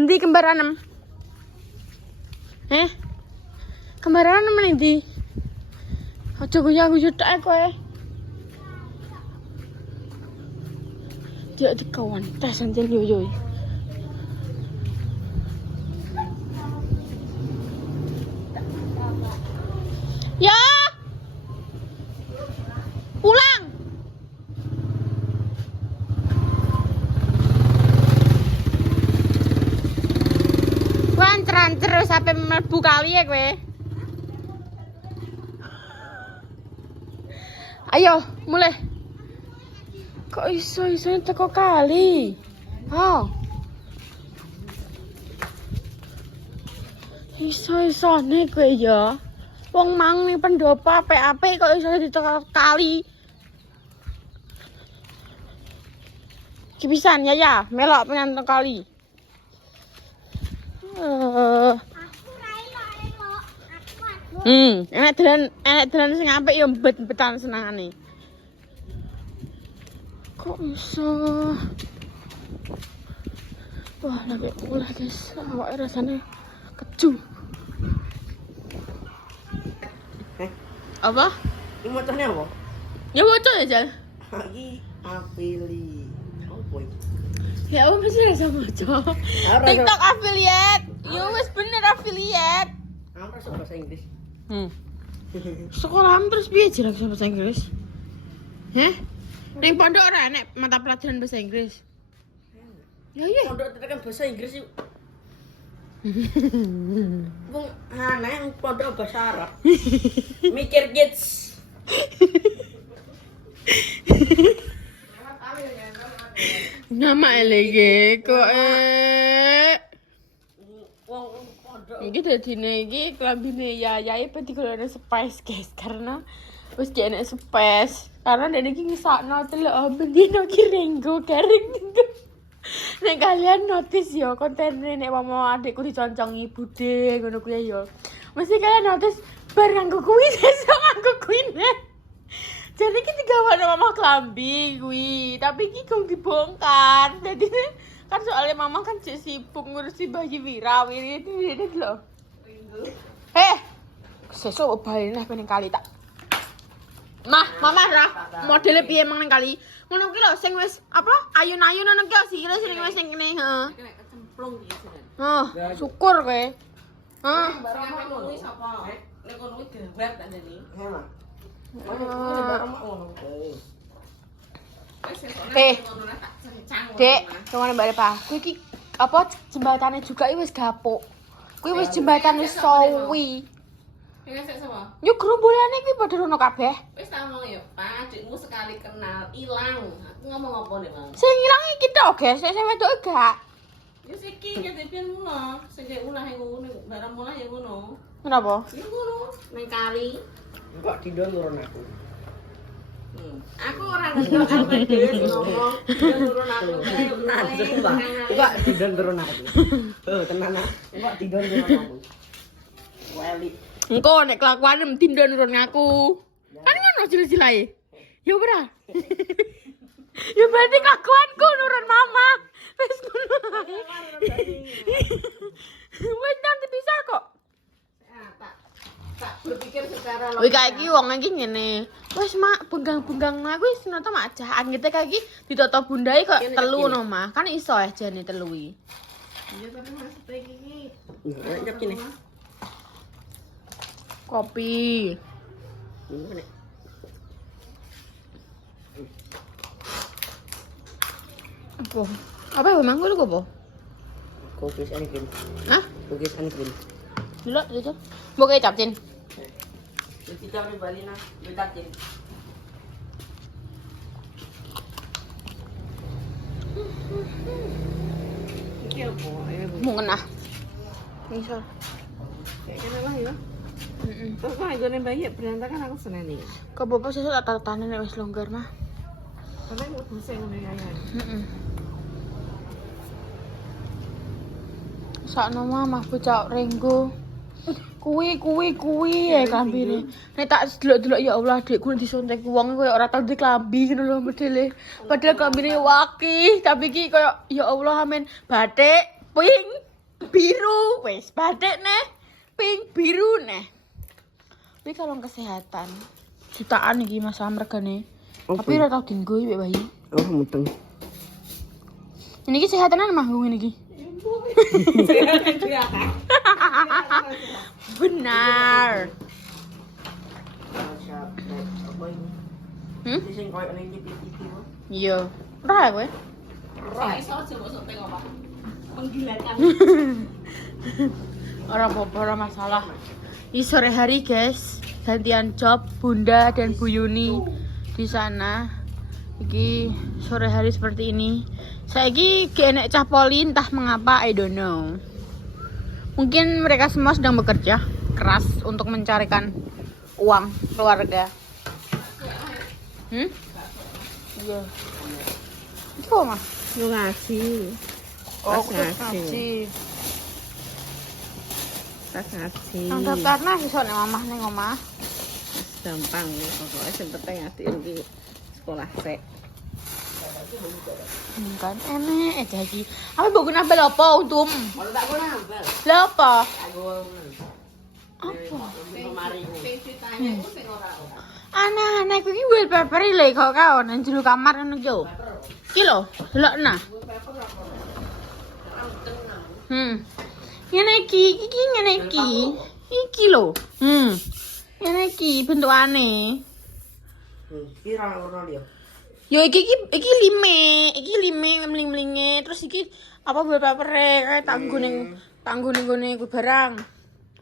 Ndi kembar anem? Kembar anem ndi? Aja guyu-guyu tok kowe. Dia dikawan tes anjen yo. Ya. Pulang. Wanceran terus sampai mlebu kali ya kowe. Ayo, mulai. Kok iso teko kali? Oh. Iso-isone kowe ya. Wong mang ning pendopo apik-apik kok iso diteko kali. Ki pisan ya, melok pengen teko kali. Enak dalan sing apik ya mbet-mbetan senengane. Kok iso? Wah, lagi mulai guys. Awake rasane keju. Apa? Ini motornya apa? Ya bocor ya, Jal. Lagi Apili. Apa ini? Ya apa masih rasa bocor? TikTok affiliate. Ya wis bener affiliate. Kamu rasa bahasa Inggris? Sekolah terus piye jelas bahasa Inggris? Ning pondok ora enek mata pelajaran bahasa Inggris. Ya iya. Pondok tekan bahasa Inggris yuk. Wong aneh pondok bahasa Arab. Mikir kids. Nama lagi kok Wong pondok. iki dadine iki klambine yayae peti golone spice guys karena wis dia enek spice karena dene iki ngisakno teluk bendino ki renggo garing gitu. Nek kalian notice yo kontene nek mau adikku diconcongi bude ngono kuwi yo. Mesti kalian notice bar nganggo kuwi sesuk nganggo kuwi nek. Jadi iki digawakno mama klambi kuwi, tapi iki gong dibongkar. Jadi kan soalnya mama kan cek sibuk ngurusi bayi Wira itu lho. Sesuk bali neh ning kali tak. Mama ra modele piye emang ning kali. Ngono ki lho sing wis apa ayun-ayun ngono ki sikile sing wis sing kene, heeh. Kena kecemplung iki. Syukur kowe. Barang ngono kuwi sapa? Nek ngono kuwi gawat tak jane. Heeh. Dek, kemana Mbak Lepa? Kuwi iki apa jembatane juga iki wis gapuk. Kuwi wis jembatane sowi. Pengen sik sapa? Yo gerombolane iki padha rono kabeh. Wis tak ngomong ya, Pak, adikmu sekali kenal ilang. Aku ngomong apa nek, Bang? Sing ilang iki tok, guys. Sing wedok gak. Ya siki ketepian ngono, sing ulah ngono, barang mulai ya ngono. Kenapa? Ya ngono, ning kali. Kok didol turun aku. Aku ora ngendok aku dhewe ngomong, turun aku. Tenan, sumpah. Kok didol turun aku. Tenan ah. Kok didol turun aku. Weli. Engko nek kelakuan tindo nurun ngaku. Kan ngono jil-jilae. Ya ora. Ya berarti kelakuanku nurun mama. Wis ngono ae. Wis nanti bisa kok. Tak berpikir secara Wih kayak iki wong iki ngene. Wis mak benggang-benggang aku wis nata mak jahan gitu kayak iki ditoto bundai kok telu no mah. Kan iso ya jane telu iki. iya tapi mas steak iki. Nyap kene. Kopi. Ini. Apa memang gue apa? Cookies and cream. Hah? Cookies and cream. Dulu itu. Mau kecap Cin. Kita beli na, betakin. Iki apa? Mau kena. Misal. Kayak kene lah ya. Terus kok nggone bayi berantakan aku seneni. Kok bapak sesuk tak tatane nek wis longgar mah. Karena aku bisa ngono ya. Sakno mah bocah renggo. Kuwi ya klambine. Nek tak delok-delok ya Allah adikku disontek wong koyo ora tau klambi ngono lho modele. Padahal klambine wakih, tapi iki koyo ya Allah amen batik pink. biru. Wes batik nih. Pink biru nih. Tapi kalau kesehatan jutaan iki masalah regane. Tapi ora tau dinggo iki bayi. Oh, muteng. Ini iki sehatane mah ngene iki. Benar. Sing koyo ning TV-TV. Iya. Ora kowe. Ora iso aja mbok tengok Pak. Menggilangkan. Ora apa-apa, ora masalah. Ini sore hari guys, gantian job Bunda dan Bu Yuni di sana. Iki sore hari seperti ini. Saiki enek cah poli entah mengapa I don't know. Mungkin mereka semua sedang bekerja keras untuk mencarikan uang keluarga. Iya. Itu mah. Yo ngaji. Oh, Pas ngaji. ngaji. Tas ngaji. Anggap karena iso nek mamah ning omah. Gampang pokoknya sing penting ati iki sekolah sek. Kan enek aja iki. Apa mbok nambah apa untum? Ora tak kono nambel. Lha apa? Aku Apa? lemari ku. Sing ditanya ku sing ora. Aneh-aneh kuwi wallpaper lho kok kaon nang jero kamar ngono yo. Iki lho, delokna. Ngene iki ngene iki. Iki lho. Ngene iki bentukane. Iki ra ono dia. Yo iki lime mling-mlinge terus iki apa wallpaper kayak tanggone gone ku barang.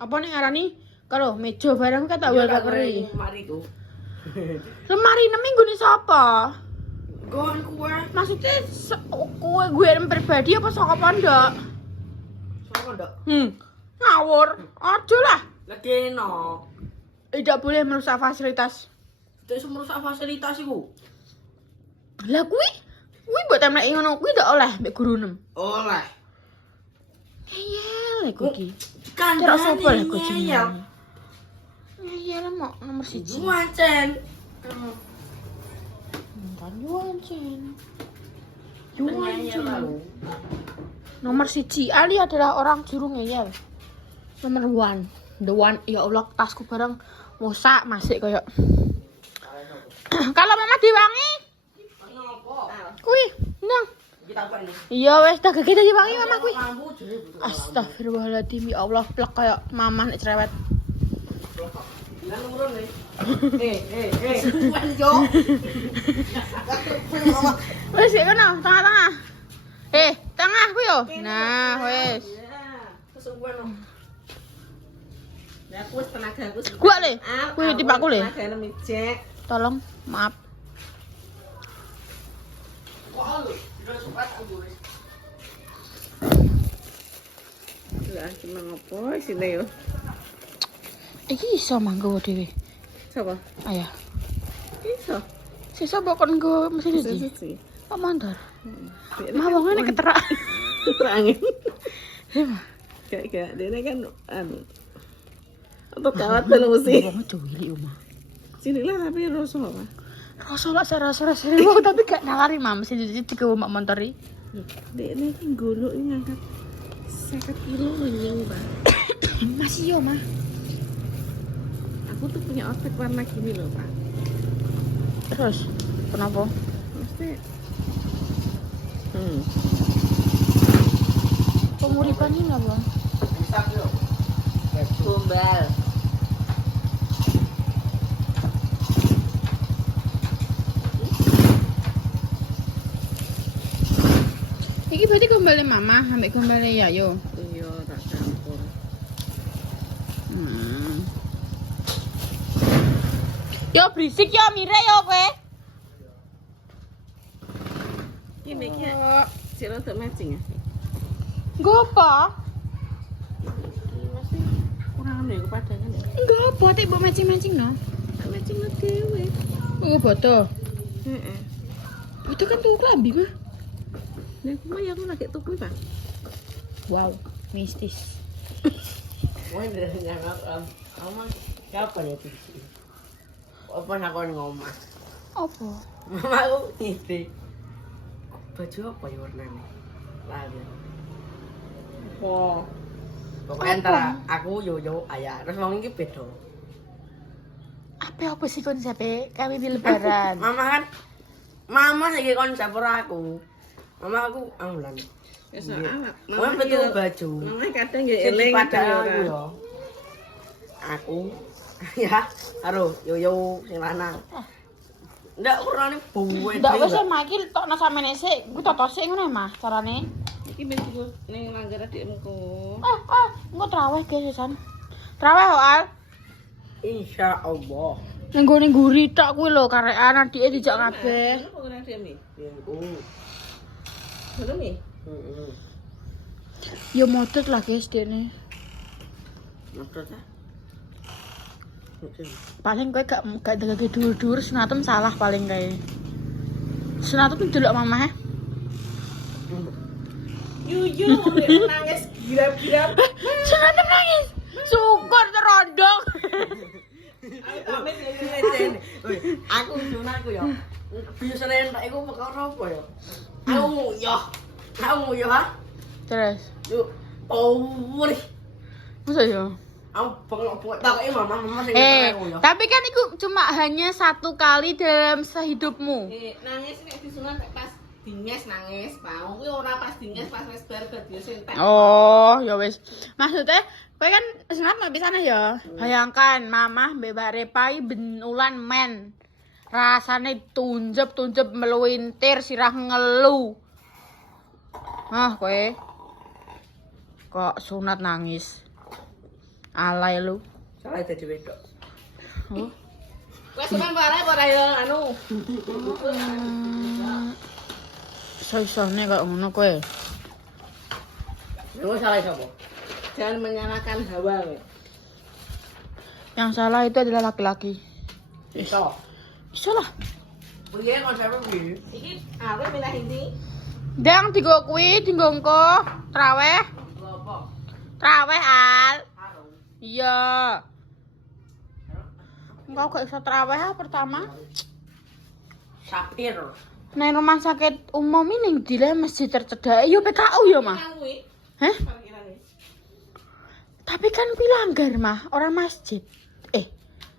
Apa ning ngarani? Kalau meja barang kata wallpaper. Lemari ku. Lemari nemi nggone sapa? Gon kuwe. Maksudnya kowe gue pribadi apa saka pondok? Sopo ndak? Ngawur. Aja lah. Lagi no. Tidak boleh merusak fasilitas. Terus merusak fasilitas iku. Lah kuwi mbok temleki ngono kuwi ndak oleh mbek guru 6. Oleh. Ngeyel iku iki. Kan Terus apa lek ya? jenenge? Ngeyel mau nomor 1. Juancen. Kan Yuancen. Juancen. Nomor 1 Ali adalah orang juru ngeyel. Nomor 1. The one. Ya Allah, tasku barang mosak masih kayak. Kalau Mama diwangi. Kuwi, nang. Iya wes tak kita diwangi Mama kuwi. Astagfirullahaladzim ya Allah, plek kayak Mama nek cerewet. Wes ya kono, tengah-tengah. Tengah kuwi yo. Nah, wes. Ya aku wis tenagaku. Gua le. Kuwi tibaku le. Tenagane mijek. Tolong, maaf. Lah cuma ngopo isine yo. Iki iso manggo dhewe. Sapa? Ayah. Iso. Sisa bokon nggo mesin iki. Sisi. Kok mandor? Mah wong ngene keterak. Angin. Hema. Kayak dene kan anu. Apa kawat mesti. Wong cuwili omah. Sini lah tapi rasa apa? Rasa lah rasa serius tapi gak nalari mam mesin iki ke mak montori. Dene kan golok ini ngangkat 50 kilo nyeng, Bang. Masih yo mah. Aku tuh punya otak warna gini loh, Pak. Terus kenapa? Mesti Penguripan ini apa? gombal. Iki berarti gombale mama ambek gombale Yayo. Iya, tak campur. Yo berisik yo mire yo kowe. Iki mikir sira untuk matching ya. Nggo apa? Iki mesti kurang anu ya kepadangan ya. Nggo apa tek mbok mancing-mancing no? Matching dhewe. Oh boto. Heeh. Itu kan tuh klambi mah. Nek aku ya aku lagi tuku, Pak. Wow, mistis. Mau dari nyangap ama kapan ya tuh? Apa nak ngomong? Apa? Mama aku ngide. Baju apa ya warnanya? Lali. Apa? Pokoknya antara aku Yoyo ayah terus wong iki beda. Apa sih konsepnya? Kami di lebaran. Mama sih konsep ora aku. Mama aku ambulan. Ya soalnya Mama betul baju. Mama kadang ya Sing eling padha aku ya. yo. Aku ya karo Yoyo sing lanang. Ndak urane buwe. Ndak wis mah iki tokno samene sik, ku toto sik ngono mah carane. Iki ben digo ning langgar adikmu. Engko traweh ge sesan. Traweh kok Al. Insyaallah. Ning gone nguri tok kuwi lho karekan adike dijak kabeh. Apa kena dia mi? Ya Belum mi? heeh. Ya modot lah guys dene. Ngono ta? Paling kowe gak degake dhuwur-dhuwur sunatem salah paling kae. Sunatem delok mamah. Yuyu nangis girap-girap. Sunatem nangis. Syukur terondong. Aku sunatku ya. Biasane entek iku perkara apa ya? Aku yo ha. Terus, Yuk, power. masa ya? Aku bengok takoki mama sing aku ya. Tapi kan itu cuma hanya 1 kali dalam sehidupmu. Nangis nek disunat pas dinges nangis, mau kuwi ora pas dinges pas wis bar biasa entek. Oh, ya wis. Maksudnya, kowe kan sunat mau pisana ya. Bayangkan mamah mbek Mbak Repai benulan men. Rasane tunjep meluintir sirah ngelu. Kowe kok sunat nangis. Alay lu. Salah dadi wedok. Oh. Wes sunat bareng ora ya anu. Soisone kok ngono kowe. Yo salah sapa? Jangan menyalahkan hawa we. Yang salah itu adalah laki-laki. Iso. Bisa lah. Piye konsepnya piye? Iki arep pindah ini. Dang digo kuwi dinggo engko traweh. Apa? Traweh Al. Karo. Iya. Engkau gak iso traweh pertama. Sapir. Nang rumah sakit umum ini di masjid tercedek. Yo PKU ya, Mah. Nang kuwi. Hah? Parkirane. Tapi kan pilanggar, Mah, orang masjid.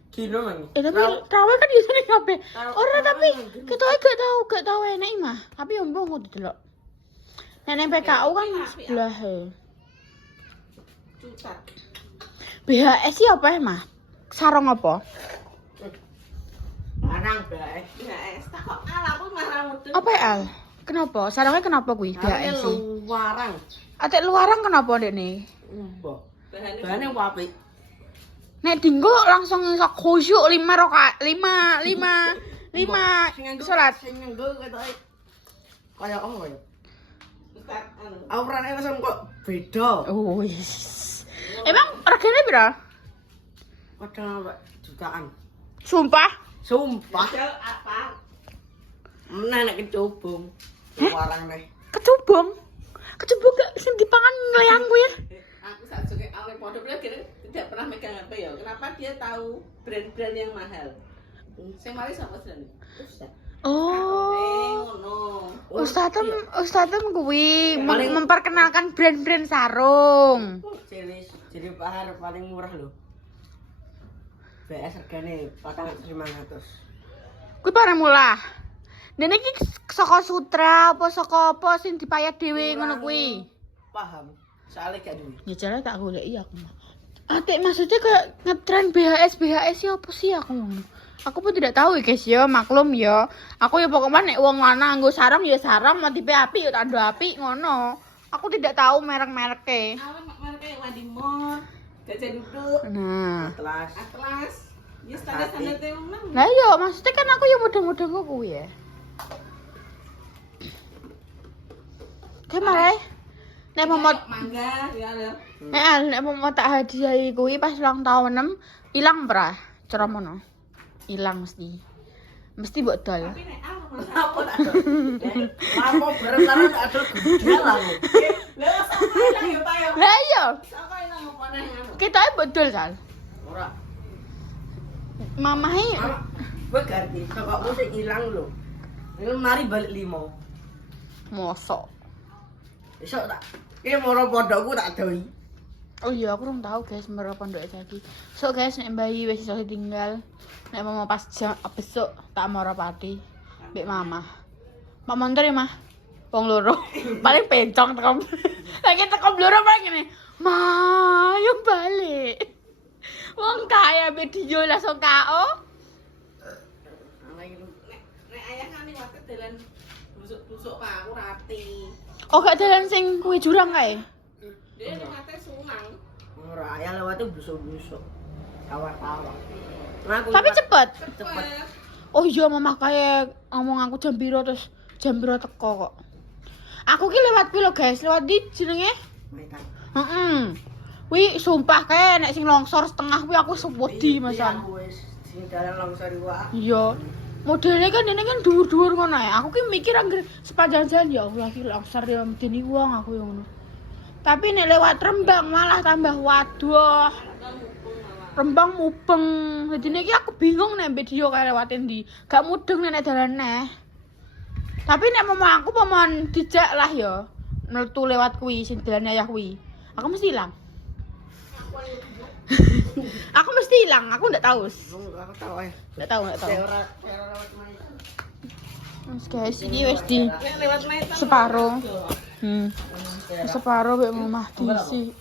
Dino nang. Tapi traweh kan biasanya kabeh. Ora tapi kita gak tahu enak Mah. Tapi yo mbok kudu delok. Nenek PKU kan sebelah. Cutat. BHS sih apa ya, Mah? Sarung apa? Larang bae. Ya es tak kok ala aku marah mudun. Apa ya, Al? Kenapa? Sarungnya kenapa kuwi? BHS sih. Luarang. Atek luarang kenapa Dek nih? Mbok. Bahane Bahane apik. Nek dinggo langsung iso khusyuk 5 rakaat, 5 salat. Sing nggo ketoke kaya apa ya? Ustaz anu. Aurane langsung kok beda. Oh, yes. Emang regane pira? Padahal jutaan. Sumpah. Sumpah. Padahal apa? Menek kecubung. Luarang nih. Kecubung. Kecubung gak sing dipangan ngleang kuwi. Aku saat suka awal pondok dia kira tidak pernah megang HP ya. Kenapa dia tahu brand-brand yang mahal? Sing mari sama Ustaz. Ustaz. Oh. Ngono. Ustadem kuwi memperkenalkan brand-brand sarung. Jadi bahar paling murah lho. BS regane 4.500. Kuwi barang murah. Dene iki saka sutra apa saka apa sing dipayat dhewe ngono kuwi. Paham. Soalnya gak duwe. Ya jare tak goleki aku. Atik maksudnya kayak ngetren BHS ya apa sih aku ngono. Aku pun tidak tahu ya guys ya, maklum ya. Aku ya pokoknya nek wong lanang nggo sarung ya sarung, motife apik ya tandho apik ngono. Aku tidak tahu merek-mereke. Awal mereka Wadimor, Gajah Duduk, Nah. Atlas. Ya standar-standar teh umum. Lah iya, maksudnya kan aku ya mudah-mudah kok kuwi ya. Kayak malah nek mau mangga ya lho. nek mau tak hadiahi kuwi pas ulang tahun 6 ilang pra cara mono. Ilang mesti mbok dol. Tapi nek aku Apa tak ada? Lapo bareng karo tak ada gede lah. lha sampe lah yo Pak yo. Lah iya, Saka nang opo neh anu. kita mbok dol Sal. Ora. Mamahe Gue ganti, kakakmu sing ilang lho. Ini mari balik 5. mosok. Besok tak Ki moro pondokku tak doi. Oh iya, aku belum tahu guys mereka pondok lagi. So guys, nek bayi wis iso tinggal, nek mau pas jam besok tak moro pati, mbek mama. Mak montor ya mah, wong loro, paling pencong tekom. Lagi tekom loro paling ngene, ma, yuk balik. Wong kaya video langsung KO. Nek ayah kan ning waket dalan busuk-busuk Pak aku rati. Oh gak dalan sing kuwi jurang kae. Dia ning waket sunang. Ora ya lewate busuk-busuk. Kawat-kawat. Tapi cepet. Cepet. Oh iya mama kayak ngomong aku jam piro terus jam piro teko kok. Aku ki lewat piro guys, lewat di jenenge? Medan. Wi sumpah kayak nek sing longsor setengah kuwi aku sepodi masan. Aku wis sing dalan longsor wae. Iya. Modelnya kan ini kan dhuwur-dhuwur ngono ae. Aku ki mikir anggere sepanjang jalan ya Allah ki longsor ya medeni wong aku yo ngono. Tapi nek lewat Rembang malah tambah waduh. Rembang mubeng. Jadi iki aku bingung nek video kae lewatin ndi. Gak mudeng nek dalan neh. Tapi nek mama aku pemon dijak lah ya. Metu lewat kuwi sing dalan ayah kuwi. Aku mesti ilang. Aku mesti hilang, aku ndak tahu. Aku tahu ae. Ndak tahu. Saya ora lewat main. Mas guys, ini wis di Nek lewat main separuh. Separuh mbek mamah diisi.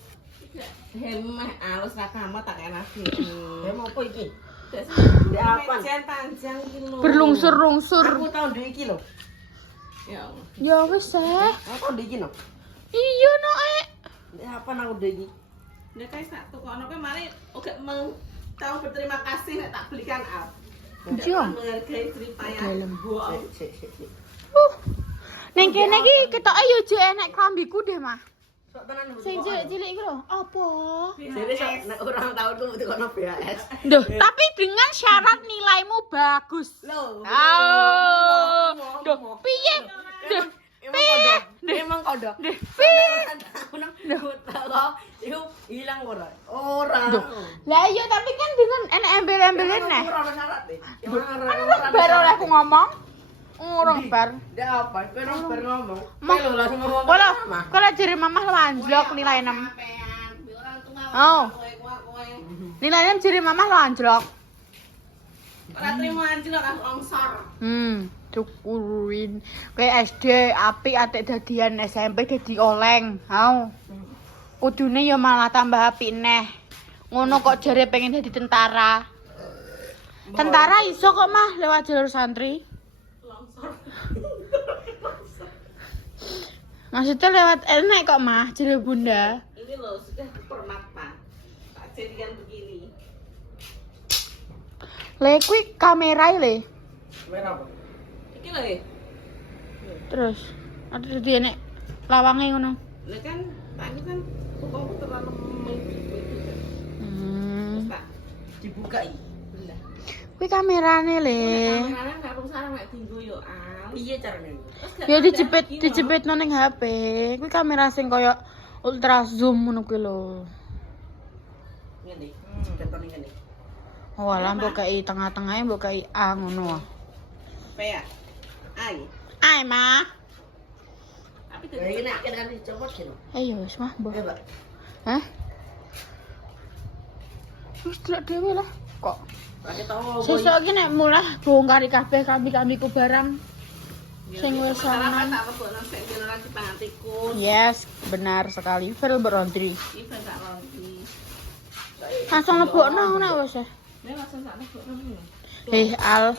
Hemah alus ra kamu tak enak Ya mau apa iki? Ndek apa? Panjang iki lho. Berlungsur-lungsur. Aku tahu ndek iki lho. Ya Allah. Ya wis eh. Aku tahu ndek iki lho. Iya no Ndek apa aku ndek iki? Nek kae sak tukono kowe mari oke mau tahu berterima kasih nek tak belikan al. Iya. Menghargai jerih payah. Dalem. Bohong. Sik. Ning kene iki ketoke yo jek enek klambiku deh, Mah. Sok tenan. Sing cilik-cilik iku lho. Apa? Jadi sok nek orang tahu tuh betul kono BAS. Duh, tapi dengan syarat nilaimu bagus. Loh. Oh. Duh, piye? Duh, piye? Emang kodok. Duh, piye? Aku nang tahu itu hilang ora. Ora. Lah iya tapi kan dengan enek embel-embelin neh. Ora syarat deh. Baru oleh aku ngomong. Ngurung bar. Ndak apa, pero ngomong. Mah. Kalau langsung ngomong. Kalau jere mamah lanjlok nilai 6. Sampean, bi orang tua. Oh. Kowe. Nilai 6 jere mamah lanjlok. Ora trimo anjir ora longsor. Cukurin. Kayak SD apik atik dadian SMP dadi oleng. Hau. Kudune ya malah tambah apik neh. Ngono kok jare pengen dadi tentara. Tentara iso kok mah lewat jalur santri. Maksudnya lewat enek kok mah jare bunda. Ini loh sudah permata. Tak jadikan begini. Le kuwi kamera le. Merah apa? Iki lho. Terus ada dadi enek lawange ngono. Lah kan tadi kan tukoku terlalu mengikuti. Tak Dibuka iki. belah. Kuwi kamerane le. Kamerane gak perlu sarang nek tinggo yo al. Piye carane? Ya dijepit ning HP. Kuwi kamera sing koyo ultra zoom ngono kuwi lho. Ngene. Keton ngene. Oh, alah mbok kei tengah-tengahe mbok kei A ngono. Pea. Ai. Ai, Mah. Tapi Ya iki nek kan dicopot kene. Ayo wis mah, Mbok. Mbak. Hah? Wis delok dhewe lah. Kok Pakai tahu. sesuk iki nek mulai bongkar kabeh kambing-kambingku barang sing wis ana. tak lebokno sik jenengan dipangan tikus. Yes, benar sekali. Fel berondri. Iki ben tak lonti. Langsung lebokno nek wis. Nek langsung tak lebokno. Al,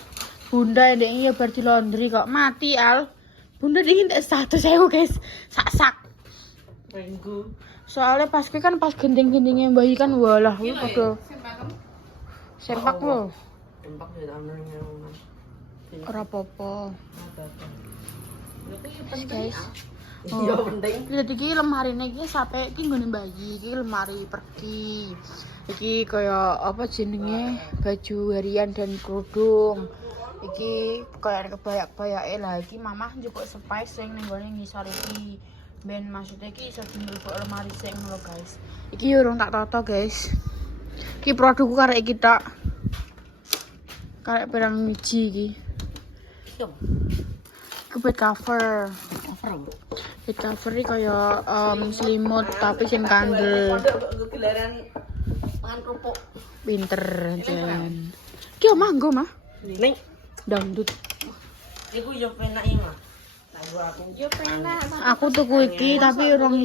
Bunda ndek iki bar di laundry kok mati Al. Bunda iki ndek 100.000 guys. Sak-sak. Renggu. Soalnya pas kuwi kan pas gending-gendingnya bayi kan walah kuwi Iki lho. padha Sempakem. sempak lho. Tempat di dalam ngono. Ora apa-apa. Lho kuwi penting. Guys. Iya penting. Jadi iki lemarine iki sampe iki nggone bayi, iki lemari pergi. Iki kaya apa jenenge baju harian dan kerudung. Iki kaya kebayak-bayake lah iki mamah njupuk spice sing ning gone ngisor iki. Ben maksudnya iki iso dimlebok lemari sing ngono guys. Iki urung tak toto guys. Iki produkku karek iki tok. Karek perang wiji iki. Yo. Iki bed cover. Cover, Bu. Head cover iki kaya selimut tapi sing kandel. Pondok nggo gelaran mangan kerupuk. Pinter jan. Ki omah nggo mah Ning dangdut. iku yo penak iki mah. Aku Yo penak. Aku tuku iki tapi urung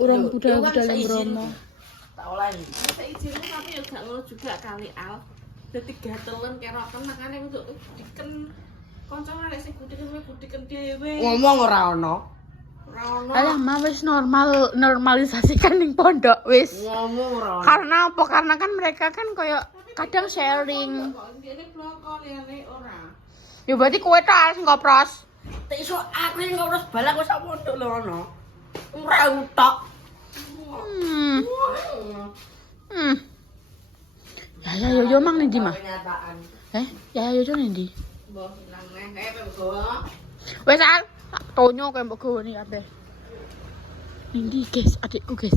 budal-budal yang Bromo. tak olahi. Saya izin tapi ya gak ngono juga kali Al. Dadi gatelan keroken makane kudu diken kancane nek sing gudiken dhewe. Ngomong ora ono. Ora ono. Alah mah wis normalisasikan ning pondok wis. Ngomong ora ono. Karena apa? Karena kan mereka kan kayak kadang sharing. Kok ndene bloko liyane ora. Ya berarti kowe tok harus ngopros. Tak iso aku sing ngurus balak wis sak pondok lho ono. Ora utok. Ya yo mang ning ndi mah? Kenyataan. Ya yo nang ndi? Mbah nang neh kae pegowo. Wes Al, tonyo kowe mbok gowone kabeh. Ning ndi, guys? Adikku, guys.